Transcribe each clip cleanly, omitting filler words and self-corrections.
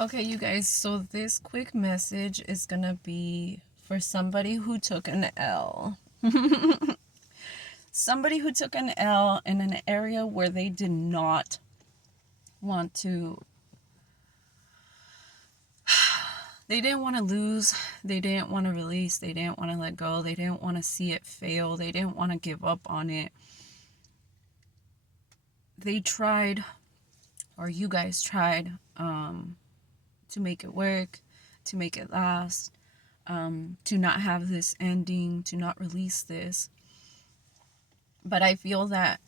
Okay, you guys, so this quick message is gonna be for somebody who took an L. Somebody who took an L in an area where they did not want to, they didn't want to lose, they didn't want to release, they didn't want to let go, they didn't want to see it fail, they didn't want to give up on it. They tried, or you guys tried, to make it work, to make it last, to not have this ending, to not release this. But I feel that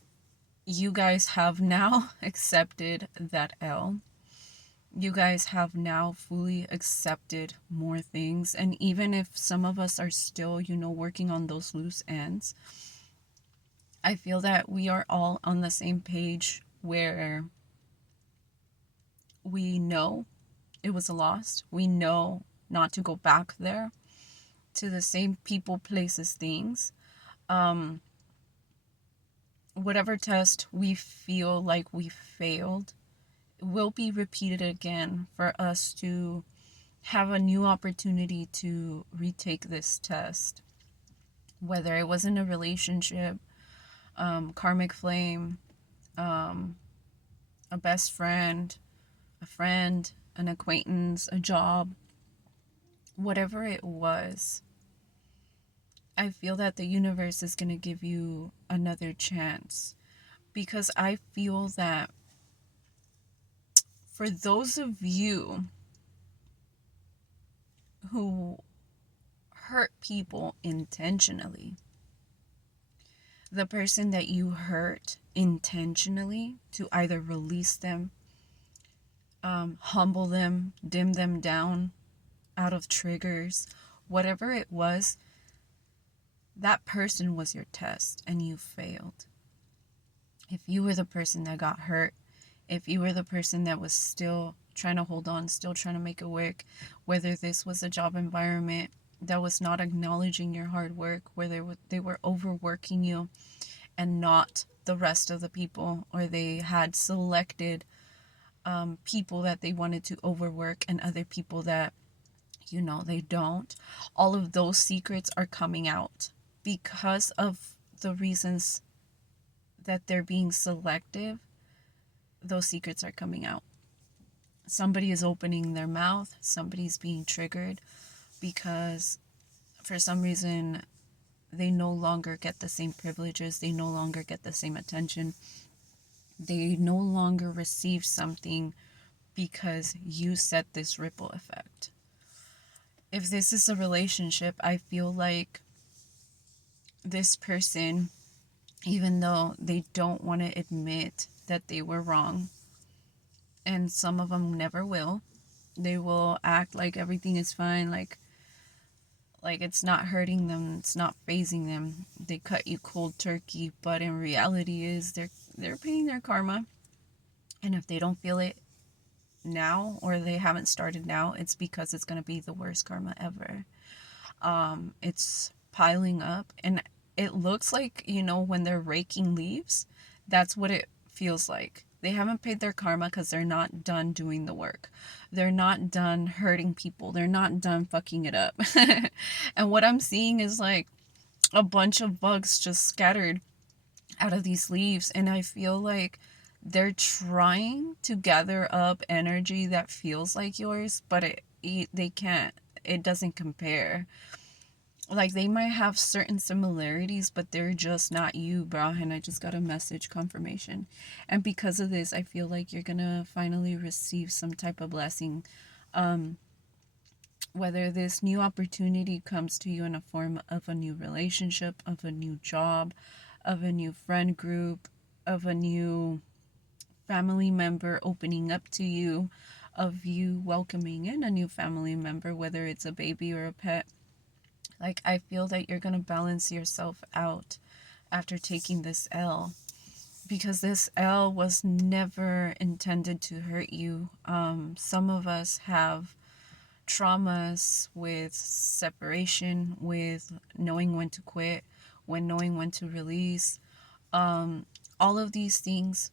you guys have now accepted that L. You guys have now fully accepted more things. And even if some of us are still, working on those loose ends, I feel that we are all on the same page where we know it was a loss. We know not to go back there to the same people, places, things. Whatever test we feel like we failed will be repeated again for us to have a new opportunity to retake this test. Whether it was in a relationship, karmic flame, a best friend, a friend, an acquaintance, a job, whatever it was, I feel that the universe is going to give you another chance. Because I feel that for those of you who hurt people intentionally, the person that you hurt intentionally to either release them, humble them, dim them down out of triggers, whatever it was, that person was your test and you failed. If you were the person that got hurt, if you were the person that was still trying to hold on, still trying to make it work, whether this was a job environment that was not acknowledging your hard work, where they were overworking you and not the rest of the people, or they had selected people that they wanted to overwork and other people that, they don't. All of those secrets are coming out because of the reasons that they're being selective. Those secrets are coming out. Somebody is opening their mouth, somebody's being triggered because for some reason they no longer get the same privileges, they no longer get the same attention, they no longer receive something because you set this ripple effect. If this is a relationship, I feel like this person, even though they don't want to admit that they were wrong, and some of them never will, they will act like everything is fine, like it's not hurting them, it's not phasing them. They cut you cold turkey, but in reality is they're paying their karma. And if they don't feel it now, or they haven't started now, it's because it's going to be the worst karma ever. It's piling up, and it looks like, when they're raking leaves, that's what it feels like. They haven't paid their karma because they're not done doing the work. They're not done hurting people. They're not done fucking it up. And what I'm seeing is like a bunch of bugs just scattered out of these leaves. And I feel like they're trying to gather up energy that feels like yours, but they can't. It doesn't compare. Like, they might have certain similarities, but they're just not you, bro. And I just got a message confirmation. And because of this, I feel like you're gonna finally receive some type of blessing. Whether this new opportunity comes to you in a form of a new relationship, of a new job, of a new friend group, of a new family member opening up to you, of you welcoming in a new family member, whether it's a baby or a pet. Like, I feel that you're going to balance yourself out after taking this L, because this L was never intended to hurt you. Some of us have traumas with separation, with knowing when to quit, knowing when to release. All of these things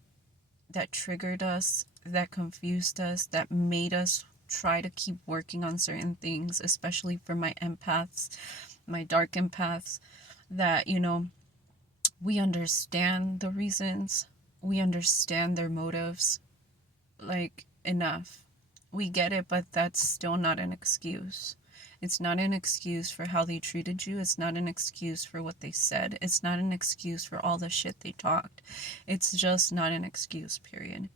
that triggered us, that confused us, that made us try to keep working on certain things, especially for my empaths, my dark empaths, that, we understand the reasons, we understand their motives, like, enough. We get it, but that's still not an excuse. It's not an excuse for how they treated you. It's not an excuse for what they said. It's not an excuse for all the shit they talked. It's just not an excuse, period.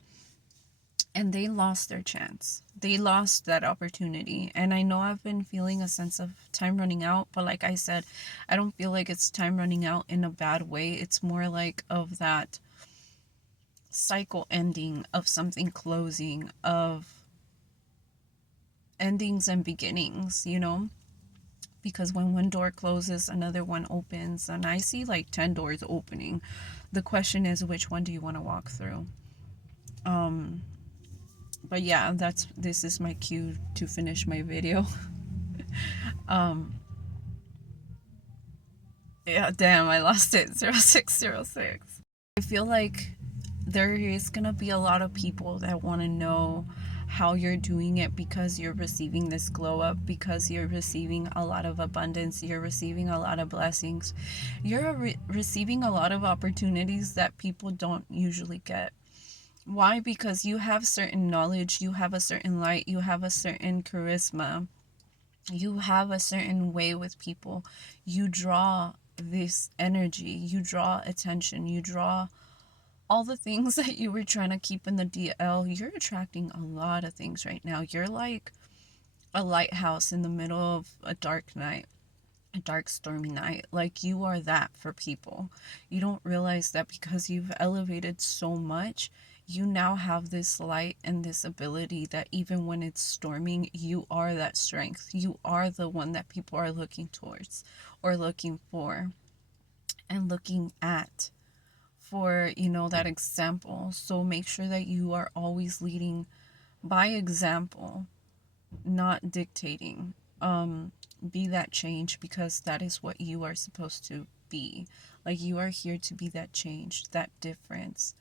And they lost their chance. They lost that opportunity. And I know I've been feeling a sense of time running out, but like I said, I don't feel like it's time running out in a bad way. It's more like of that cycle ending, of something closing, of endings and beginnings, because when one door closes, another one opens, and I see like 10 doors opening. The question is, which one do you want to walk through? But yeah, this is my cue to finish my video. Yeah, damn, I lost it. 0606. I feel like there is gonna be a lot of people that want to know how you're doing it, because you're receiving this glow up, because you're receiving a lot of abundance, you're receiving a lot of blessings, you're receiving a lot of opportunities that people don't usually get. Why? Because you have certain knowledge, you have a certain light, you have a certain charisma, you have a certain way with people. You draw this energy, you draw attention, you draw all the things that you were trying to keep in the DL. You're attracting a lot of things right now. You're like a lighthouse in the middle of a dark night, a dark, stormy night. Like, you are that for people. You don't realize that because you've elevated so much, you now have this light and this ability that even when it's storming, you are that strength. You are the one that people are looking towards, or looking for, and looking at for, that example. So make sure that you are always leading by example, not dictating. Be that change, because that is what you are supposed to be. Like, you are here to be that change, that difference,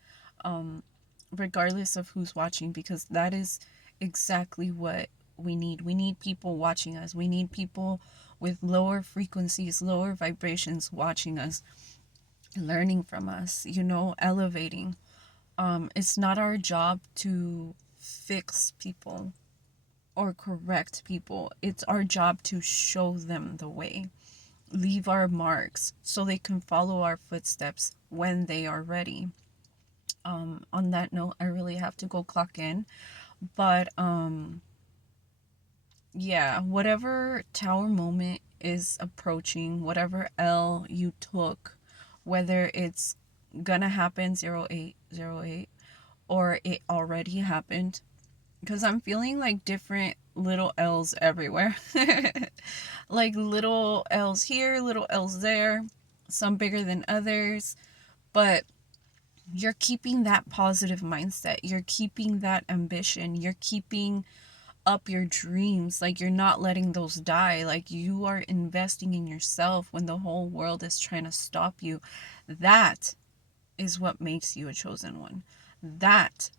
regardless of who's watching, because that is exactly what we need. We need people watching us. We need people with lower frequencies, lower vibrations watching us, learning from us, elevating. It's not our job to fix people or correct people. It's our job to show them the way, leave our marks so they can follow our footsteps when they are ready. On that note, I really have to go clock in, but yeah, whatever tower moment is approaching, whatever L you took, whether it's gonna happen 0808 or it already happened, because I'm feeling like different little L's everywhere. Like little L's here, little L's there, some bigger than others, but you're keeping that positive mindset. You're keeping that ambition. You're keeping up your dreams. Like, you're not letting those die. Like, you are investing in yourself when the whole world is trying to stop you. That is what makes you a chosen one. That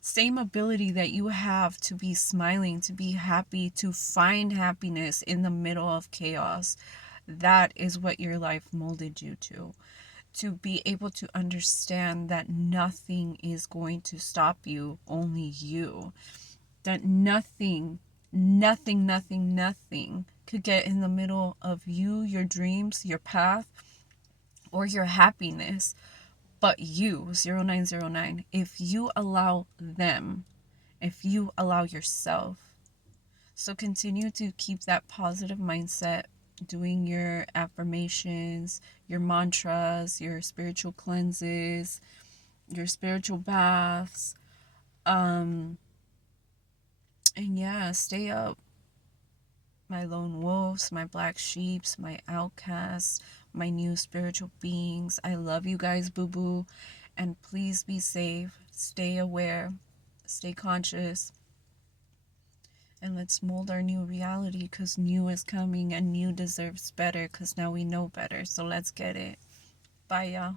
same ability that you have to be smiling, to be happy, to find happiness in the middle of chaos, that is what your life molded you to. To be able to understand that nothing is going to stop you, only you. That nothing could get in the middle of you, your dreams, your path, or your happiness, but you, 0909. If you allow them, if you allow yourself. So continue to keep that positive mindset, doing your affirmations, your mantras, your spiritual cleanses, your spiritual baths. And yeah, stay up. My lone wolves, my black sheeps, my outcasts, my new spiritual beings. I love you guys, boo-boo. And please be safe. Stay aware. Stay conscious. And let's mold our new reality, because new is coming and new deserves better, because now we know better. So let's get it. Bye, y'all.